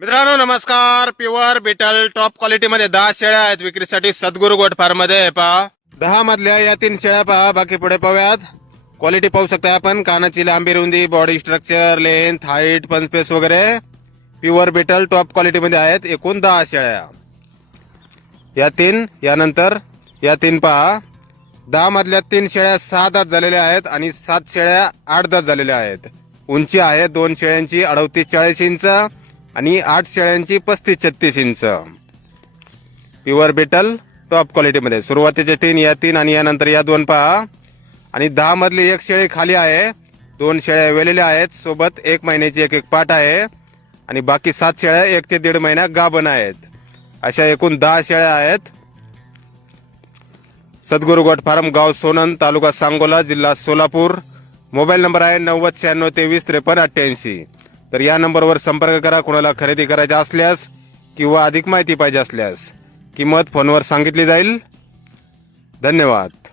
मित्रांनो नमस्कार. Pure beetle top quality मध्ये दहा शेळ्या आहेत. विक्रीसाठी सद्गुरु गोट फार्ममध्ये पहा. दहा मधल्या या तीन शेळ्या पहा. बाकी पुढे पाहूयात. क्वालिटी पाहू शकता आपण. कानाची लांबी रुंदी बॉडी स्ट्रक्चर लेंथ हाईट पंचपेस वगैरे. प्युअर बिटल टॉप क्वालिटी मध्ये आहेत. एकूण दहा शेळ्या. या तीन यानंतर या तीन पहा. दहा मधल्या तीन शेळ्या सहा दात झालेल्या आहेत आणि सात शेळ्या आठ दात झालेल्या आहेत. उंची आहे दोन शेळ्यांची अडतीस चाळीस इंच. आणि आठ शेळ्यांची पस्तीस छत्तीस इंच. प्युअर बेटल टॉप क्वालिटीमध्ये सुरुवातीचे तीन या तीन आणि यानंतर या दोन पहा. आणि दहा मधली एक शेळी खाली आहे. दोन शेळ्या वेलेल्या आहेत. सोबत एक महिन्याची एक एक पाट आहे. आणि बाकी सात शेळ्या एक ते दीड महिना गाभण आहेत. अशा एकूण दहा शेळ्या आहेत. सद्गुरू गोट फार्म गाव सोनन तालुका सांगोला जिल्हा सोलापूर. मोबाईल नंबर आहे नव्वद शहाण्णव तेवीस त्रेपन्न अठ्ठ्याऐंशी. तर या नंबरवर संपर्क करा कोणाला खरेदी करायचा असल्यास किंवा अधिक माहिती पाहिजे असल्यास. किंमत फोनवर सांगितली जाईल. धन्यवाद.